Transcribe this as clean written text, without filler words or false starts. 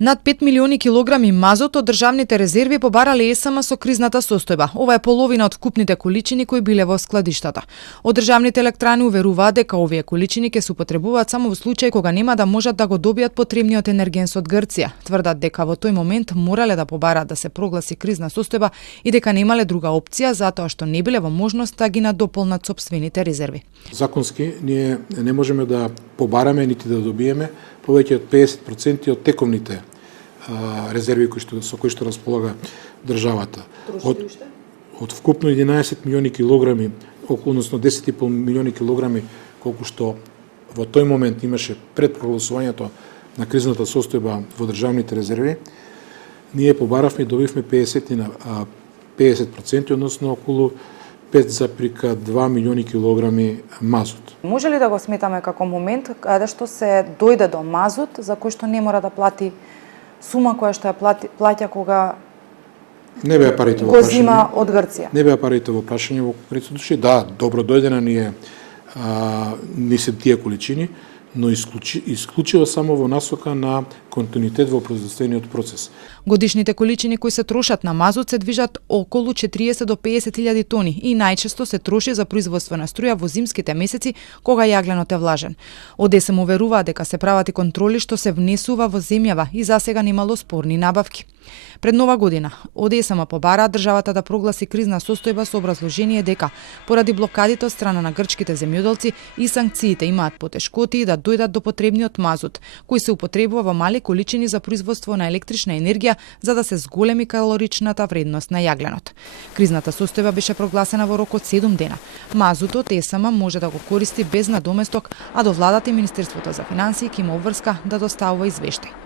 Над 5 милиони килограми мазот од државните резерви побарале ЕСМ со кризната состојба. Ова е половина од вкупните количини кои биле во складиштата. Од државните електрани уверуваат дека овие количини ќе се употребуваат само во случај кога нема да можат да го добијат потребниот енергенс од Грција. Тврдат дека во тој момент морале да побараат да се прогласи кризна состојба и дека немале друга опција затоа што не биле во можност да ги надополнат сопствените резерви. Законски ние не можеме да побараме нити да добиеме повеќе од 50% од тековните резерви со кои што располага државата. Од вкупно 11 милиони килограми, односно 10,5 милиони килограми, колку што во тој момент имаше пред прогласувањето на кризната состојба во државните резерви, ние побаравме и добивме 50%, односно околу 5,2 милиони килограми мазот. Може ли да го сметаме како момент каде што се дојде до мазот за кој што не мора да плати сума која што ја плаќа кога не беа парите во го зима од Грција? Не беа парите во прашање во конкретни случаи. Да, добро дојдена ни се тие количини, но исклучиво само во насока на континуитет во производствениот процес. Годишните количини кои се трошат на мазот се движат околу 40 до 50 илјади тони и најчесто се троши за производство на струја во зимските месеци кога јагленот е влажен. Од ЕСМ уверуваат дека се прават и контроли што се внесува во земјава и засега немало спорни набавки. Пред Нова година од ЕСМ побараат државата да прогласи кризна состојба со образложение дека поради блокадите од страна на грчките земјоделци и санкциите имаат потешкоти да дојдат до потребниот мазот, кој се употребува во мали количини за производство на електрична енергија за да се зголеми калоричната вредност на јагленот. Кризната состојба беше прогласена во рок од 7 дена. Мазутот ЕСМ може да го користи без надоместок, а до владата и Министерството за финансии ќе има обврска да доставува извештај.